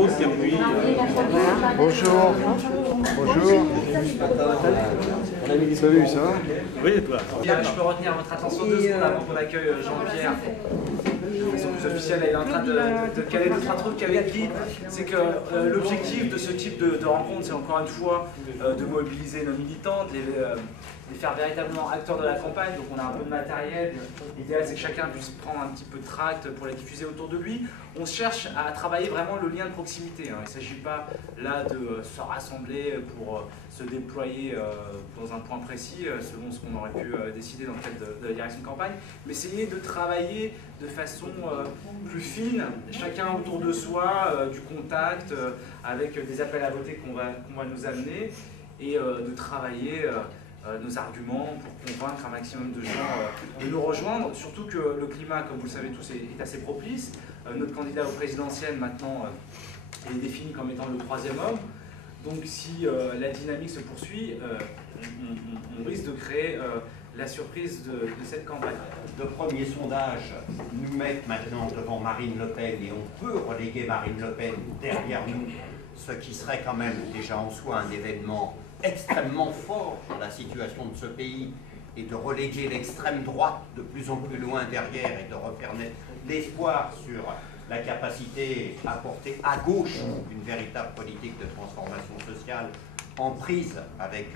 pause et puis... Bonjour. Bonjour. Salut, ça va? Oui, et toi? Je peux retenir votre attention 2 secondes avant qu'on accueille Jean-Pierre. De façon plus officielle, elle est en train de caler 2-3 trucs avec qui. C'est que l'objectif de ce type de rencontre, c'est encore une fois de mobiliser nos militants, de les faire véritablement acteurs de la campagne. Donc on a un peu de matériel. L'idéal, c'est que chacun puisse prendre un petit peu de tract pour les diffuser autour de lui. On cherche à travailler vraiment le lien de proximité. Il ne s'agit pas là de se rassembler pour se déployer dans un point précis, selon ce qu'on aurait pu décider dans le cadre de la direction de campagne, mais essayer de travailler de façon plus fine, chacun autour de soi, du contact, avec des appels à voter qu'on va nous amener, et de travailler nos arguments pour convaincre un maximum de gens de nous rejoindre, surtout que le climat, comme vous le savez tous, est assez propice. Notre candidat au présidentiel, maintenant, est défini comme étant le 3e homme. Donc si la dynamique se poursuit, on risque de créer la surprise de cette campagne. De premiers sondages nous mettent maintenant devant Marine Le Pen et on peut reléguer Marine Le Pen derrière nous, ce qui serait quand même déjà en soi un événement extrêmement fort dans la situation de ce pays, et de reléguer l'extrême droite de plus en plus loin derrière et de refaire naître l'espoir sur la capacité à porter à gauche une véritable politique de transformation sociale en prise avec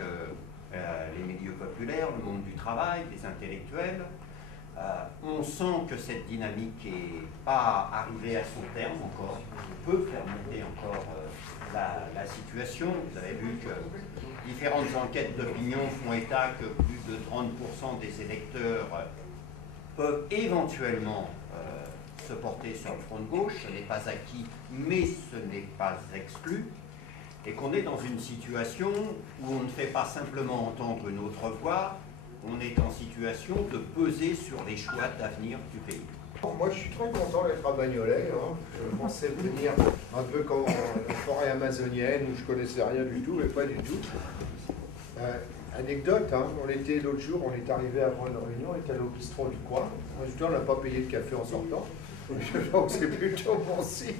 les milieux populaires, le monde du travail, les intellectuels. On sent que cette dynamique n'est pas arrivée à son terme encore. On peut faire monter encore la situation. Vous avez vu que différentes enquêtes d'opinion font état que plus de 30% des électeurs peuvent éventuellement se porter sur le front de gauche. Ce n'est pas acquis, mais ce n'est pas exclu. Et qu'on est dans une situation où on ne fait pas simplement entendre une autre voix, on est en situation de peser sur les choix d'avenir du pays. Moi, je suis très content d'être à Bagnolet. Hein. Je pensais venir un peu comme en forêt amazonienne où je connaissais rien du tout, mais pas du tout. Anecdote, hein, on était l'autre jour, on est arrivé avant une réunion, on était allé au bistrot du coin. Résultat, on n'a pas payé de café en sortant. Donc c'est plutôt bon signe.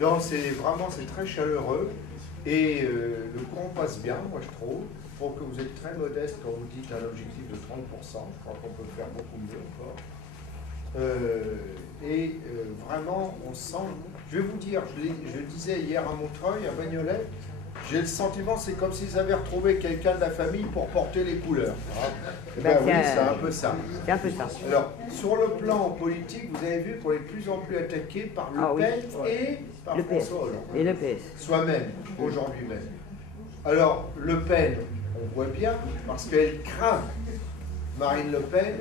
Donc c'est très chaleureux. Et le courant passe bien, moi je trouve. Pour que vous êtes très modeste quand vous dites un objectif de 30%, je crois qu'on peut faire beaucoup mieux encore. Vraiment, on sent... Je vais vous dire, je disais hier à Montreuil, à Bagnolet, j'ai le sentiment, c'est comme s'ils avaient retrouvé quelqu'un de la famille pour porter les couleurs. Eh ben oui, c'est un peu ça. C'est un peu ça. Alors, sur le plan politique, vous avez vu qu'on est de plus en plus attaqué par Le Pen et par François Hollande. Et le PS. Soi-même, aujourd'hui même. Alors, Le Pen, on voit bien, parce qu'elle craint, Marine Le Pen,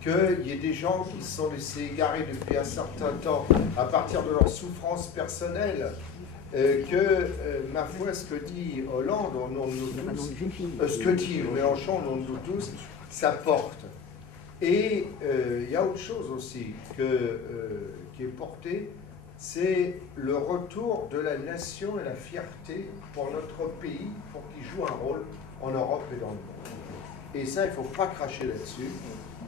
qu'il y ait des gens qui se sont laissés égarer depuis un certain temps à partir de leur souffrance personnelle, ma foi, ce que dit Hollande, au nom de nous tous, ce que dit Mélenchon, au nom de nous tous, ça porte. Et il y a autre chose aussi qui est portée, c'est le retour de la nation et la fierté pour notre pays, pour qu'il joue un rôle en Europe et dans le monde. Et ça, il ne faut pas cracher là-dessus.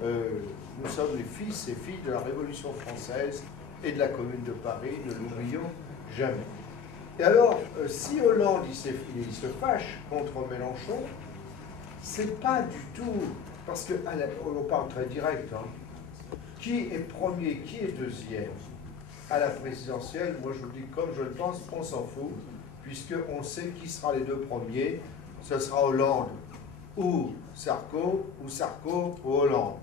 Nous sommes les fils et filles de la Révolution française et de la Commune de Paris, ne l'oublions jamais. Et alors, si Hollande il se fâche contre Mélenchon, c'est pas du tout, parce qu'on parle très direct, hein, qui est premier, qui est deuxième à la présidentielle, moi je vous dis comme je le pense, on s'en fout, puisqu'on sait qui sera les 2 premiers, ce sera Hollande ou Sarko ou Hollande.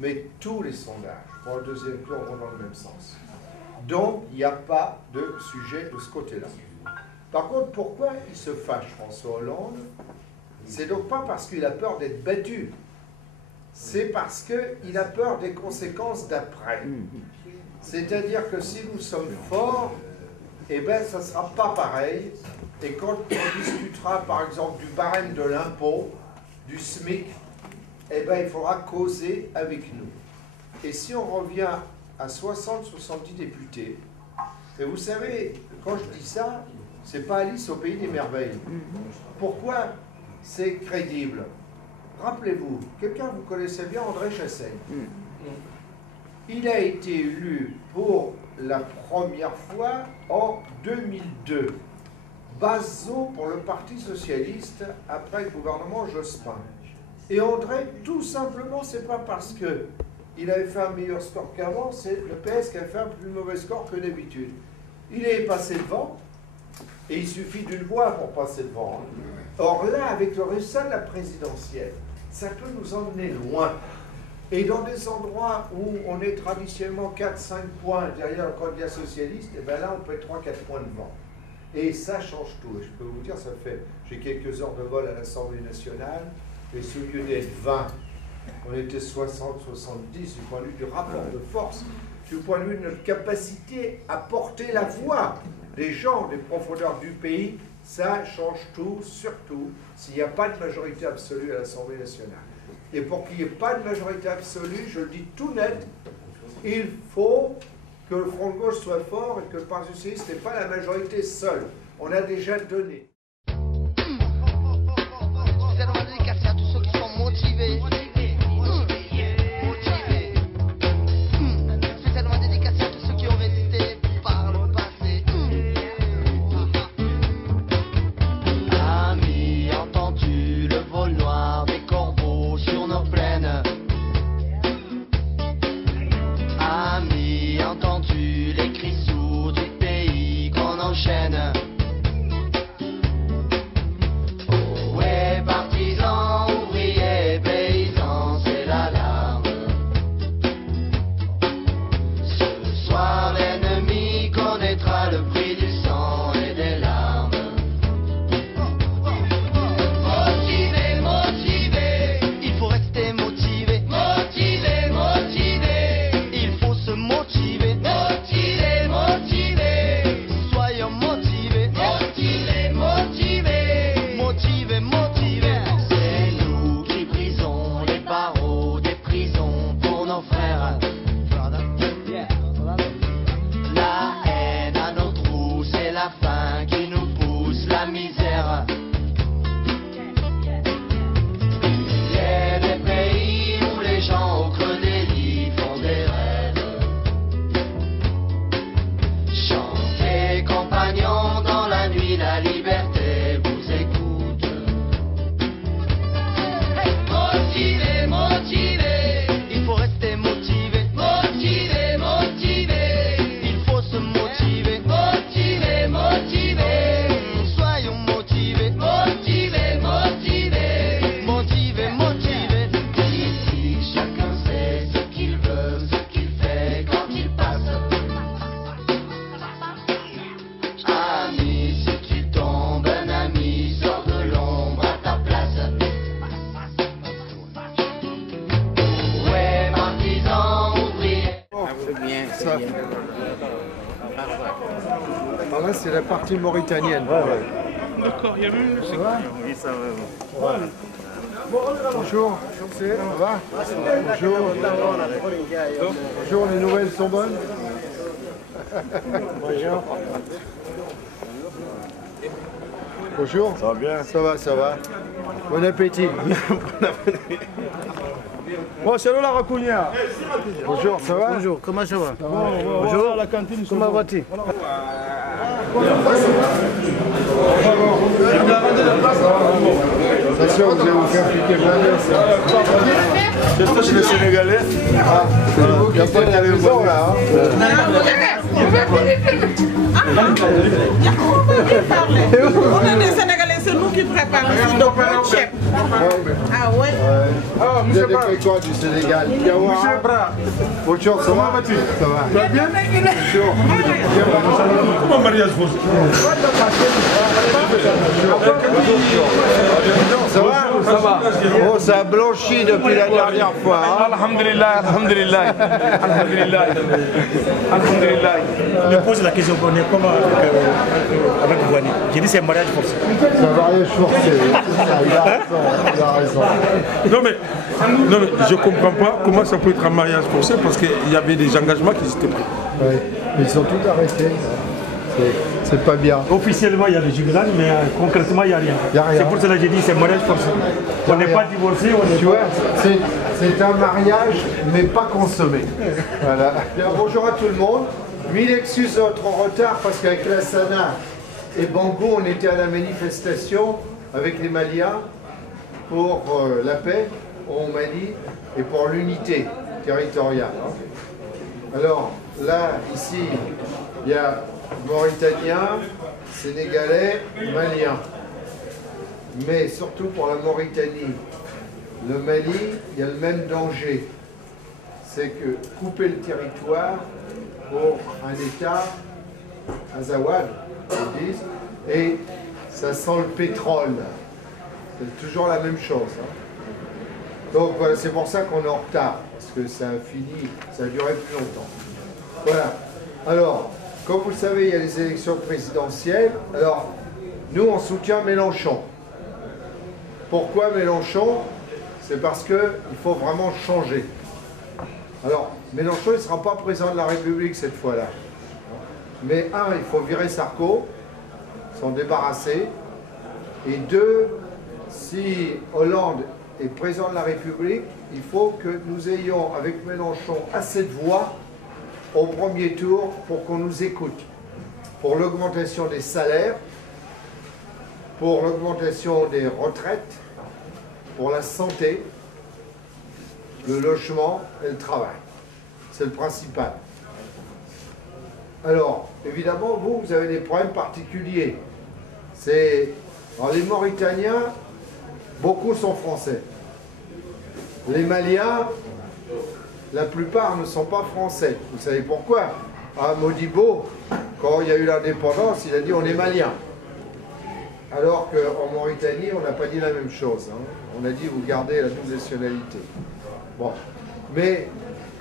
Mais tous les sondages pour le 2e tour vont dans le même sens. Donc, il n'y a pas de sujet de ce côté-là. Par contre, pourquoi il se fâche, François Hollande? C'est donc pas parce qu'il a peur d'être battu. C'est parce qu'il a peur des conséquences d'après. C'est-à-dire que si nous sommes forts, eh bien, ça ne sera pas pareil. Et quand on discutera, par exemple, du barème de l'impôt, du SMIC, eh bien, il faudra causer avec nous. Et si on revient à 60-70 députés, et vous savez, quand je dis ça, c'est pas Alice au pays des merveilles. Pourquoi c'est crédible? Rappelez-vous, quelqu'un vous connaissait bien, André Chassaigne. Il a été élu pour la première fois en 2002. Bazo pour le Parti Socialiste après le gouvernement Jospin. Et André, tout simplement, c'est pas parce que il avait fait un meilleur score qu'avant, c'est le PS qui a fait un plus mauvais score que d'habitude. Il est passé devant, et il suffit d'une voix pour passer devant. Or là, avec le résultat de la présidentielle, ça peut nous emmener loin. Et dans des endroits où on est traditionnellement 4-5 points derrière le candidat socialiste, et bien là, on peut être 3-4 points devant. Et ça change tout. Et je peux vous dire, ça fait, j'ai quelques heures de vol à l'Assemblée nationale, et au lieu d'être 20, on était 60-70 du point de vue du rapport de force, du point de vue de notre capacité à porter la voix des gens, des profondeurs du pays. Ça change tout, surtout s'il n'y a pas de majorité absolue à l'Assemblée nationale. Et pour qu'il n'y ait pas de majorité absolue, je le dis tout net, il faut que le Front de gauche soit fort et que le Parti socialiste n'ait pas la majorité seule. On a déjà donné. Spécialement dédicacé à tous ceux qui sont motivés. Spécialement dédicacé à tous ceux qui ont résisté par le passé. Amis, entends-tu le vol noir des corbeaux sur nos plaines? Amis, entends-tu les cris sourds du pays qu'on enchaîne? Alors là, c'est la partie mauritanienne. D'accord, il y a même le secteur. Oui, ça va. Voilà. Bonjour, ça va? Bonjour. Bonjour, les nouvelles sont bonnes? Bonjour. Bonjour. Ça va bien? Ça va, ça va. Bon appétit. Bon, c'est la Racounia. Bonjour, ça va? Bonjour, comment ça va? Bonjour, la cantine. Comment vas-tu? Attention, vous allez vous faire piquer plein de C'est toi, c'est le Sénégalais. Il n'y a pas de maison là. On est des Sénégalais, c'est nous qui préparons ici de bons chefs. Ah ouais. Vous avez fait quoi du Sénégal? Bonjour, ça va? Ça va. Tu vas bien? Bonjour. Comment mariage forcé? Ça va? Ça va. Oh, ça a blanchi depuis la dernière fois. Hein? Alhamdulillah, alhamdulillah. Alhamdulillah. Alhamdulillah. Je me pose la question, on est comment avec Gouani? J'ai dit c'est un mariage forcé. C'est un mariage forcé. Il a raison. Il a raison. Non mais je comprends pas comment ça peut être un mariage forcé parce qu'il y avait des engagements qui étaient pris. Oui, mais ils sont tous arrêtés. C'est pas bien. Officiellement, il y a le jubilal, mais concrètement, il n'y a rien. Il y a rien. C'est pour cela que j'ai dit c'est mariage forcé. On n'est pas divorcé, on est Tu vois, c'est un mariage, mais pas consommé. Voilà. Bien, bonjour à tout le monde. 1000 excuses de notre retard parce qu'avec la Sana et Bango, on était à la manifestation avec les Maliens pour la paix au Mali et pour l'unité territoriale. Alors là, ici, il y a Mauritaniens, Sénégalais, Maliens. Mais surtout pour la Mauritanie, le Mali, il y a le même danger. C'est que couper le territoire pour un État, Azawad, ils disent, et ça sent le pétrole. C'est toujours la même chose. Donc voilà, c'est pour ça qu'on est en retard, parce que ça a fini, ça a duré plus longtemps. Voilà. Alors, comme vous le savez, il y a les élections présidentielles. Alors, nous, on soutient Mélenchon. Pourquoi Mélenchon? C'est parce qu'il faut vraiment changer. Alors, Mélenchon, il ne sera pas président de la République cette fois-là. Mais un, il faut virer Sarko, s'en débarrasser. Et deux, si Hollande est président de la République, il faut que nous ayons avec Mélenchon assez de voix au premier tour pour qu'on nous écoute. Pour l'augmentation des salaires, pour l'augmentation des retraites, pour la santé, le logement et le travail. C'est le principal. Alors, évidemment, vous avez des problèmes particuliers. Alors, les Mauritaniens, beaucoup sont français. Les Maliens, la plupart ne sont pas français. Vous savez pourquoi? À Modibo, quand il y a eu l'indépendance, il a dit on est malien. Alors qu'en Mauritanie, on n'a pas dit la même chose. On a dit vous gardez la double nationalité. Bon. Mais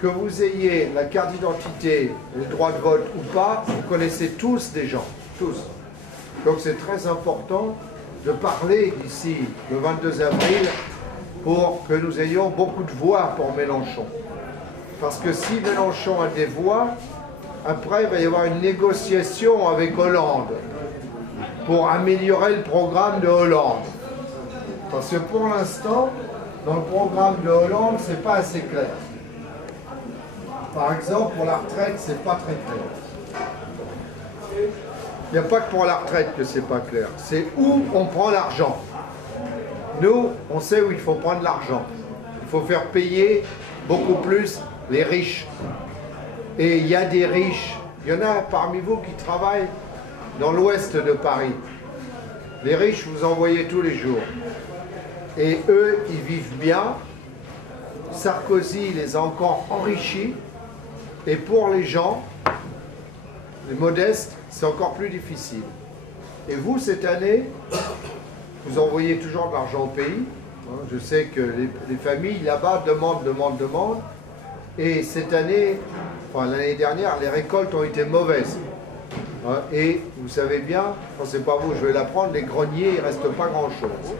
que vous ayez la carte d'identité, le droit de vote ou pas, vous connaissez tous des gens. Tous. Donc c'est très important de parler d'ici le 22 avril pour que nous ayons beaucoup de voix pour Mélenchon. Parce que si Mélenchon a des voix, après il va y avoir une négociation avec Hollande pour améliorer le programme de Hollande. Parce que pour l'instant, dans le programme de Hollande, c'est pas assez clair. Par exemple, pour la retraite, c'est pas très clair. Il n'y a pas que pour la retraite que c'est pas clair. C'est où on prend l'argent. Nous, on sait où il faut prendre l'argent. Il faut faire payer beaucoup plus les riches. Et il y a des riches. Il y en a parmi vous qui travaillent dans l'ouest de Paris. Les riches, vous en voyez tous les jours. Et eux, ils vivent bien. Sarkozy les a encore enrichis. Et pour les gens, les modestes, c'est encore plus difficile. Et vous, cette année, vous envoyez toujours de l'argent au pays. Je sais que les familles là-bas demandent. Et cette année, enfin l'année dernière, les récoltes ont été mauvaises. Et vous savez bien, enfin, c'est pas vous, je vais l'apprendre, les greniers, il ne reste pas grand-chose.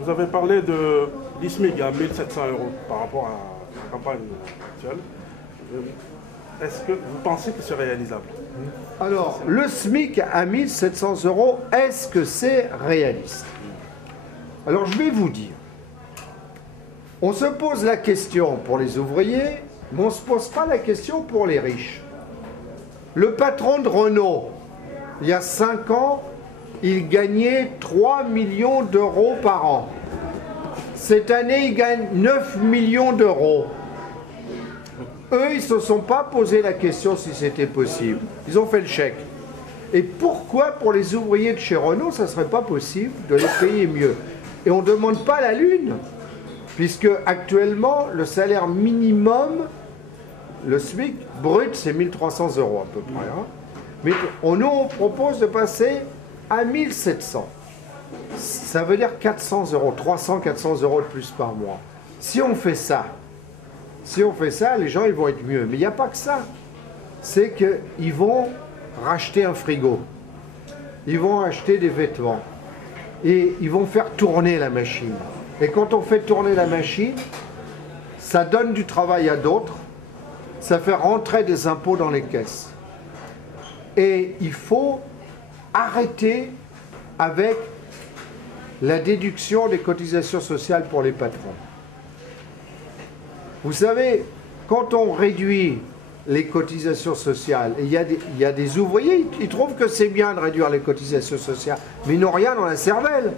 Vous avez parlé de l'ISMIC à 1700 € par rapport à la campagne actuelle. Est-ce que vous pensez que c'est réalisable? Alors, le SMIC à 1700 €, est-ce que c'est réaliste? Alors, je vais vous dire. On se pose la question pour les ouvriers, mais on ne se pose pas la question pour les riches. Le patron de Renault, il y a 5 ans, il gagnait 3 millions d'euros par an. Cette année, il gagne 9 millions d'euros. Eux, ils ne se sont pas posé la question si c'était possible. Ils ont fait le chèque. Et pourquoi pour les ouvriers de chez Renault, ça ne serait pas possible de les payer mieux? Et on ne demande pas la lune, puisque actuellement, le salaire minimum, le SMIC brut, c'est 1300 € à peu près. Mais nous, on propose de passer à 1700. Ça veut dire 400 €, 300, 400 € de plus par mois. Si on fait ça, les gens, ils vont être mieux. Mais il n'y a pas que ça. C'est qu'ils vont racheter un frigo. Ils vont acheter des vêtements. Et ils vont faire tourner la machine. Et quand on fait tourner la machine, ça donne du travail à d'autres. Ça fait rentrer des impôts dans les caisses. Et il faut arrêter avec la déduction des cotisations sociales pour les patrons. Vous savez, quand on réduit les cotisations sociales, et il y a des ouvriers, ils trouvent que c'est bien de réduire les cotisations sociales, mais ils n'ont rien dans la cervelle.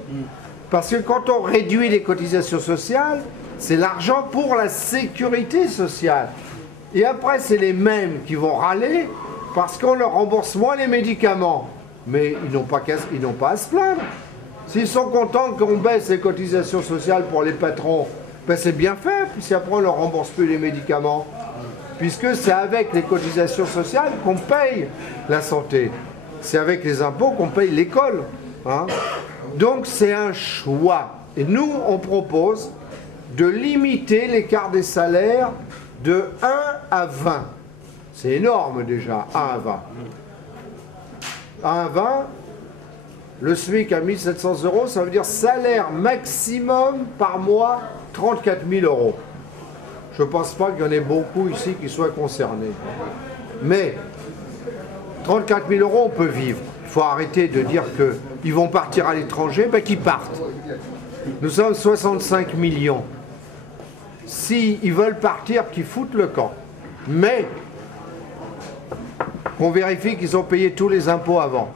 Parce que quand on réduit les cotisations sociales, c'est l'argent pour la sécurité sociale. Et après, c'est les mêmes qui vont râler parce qu'on leur rembourse moins les médicaments. Mais ils n'ont pas à se plaindre. S'ils sont contents qu'on baisse les cotisations sociales pour les patrons, ben c'est bien fait, puis après on ne leur rembourse plus les médicaments. Puisque c'est avec les cotisations sociales qu'on paye la santé. C'est avec les impôts qu'on paye l'école. Hein. Donc c'est un choix. Et nous, on propose de limiter l'écart des salaires de 1 à 20. C'est énorme déjà, 1 à 20. 1 à 20, le SMIC à 1 700 €, ça veut dire salaire maximum par mois 34 000 €. Je ne pense pas qu'il y en ait beaucoup ici qui soient concernés. Mais 34 000 €, on peut vivre. Il faut arrêter de dire qu'ils vont partir à l'étranger, ben qu'ils partent. Nous sommes 65 millions. S'ils veulent partir, qu'ils foutent le camp. Mais qu'on vérifie qu'ils ont payé tous les impôts avant.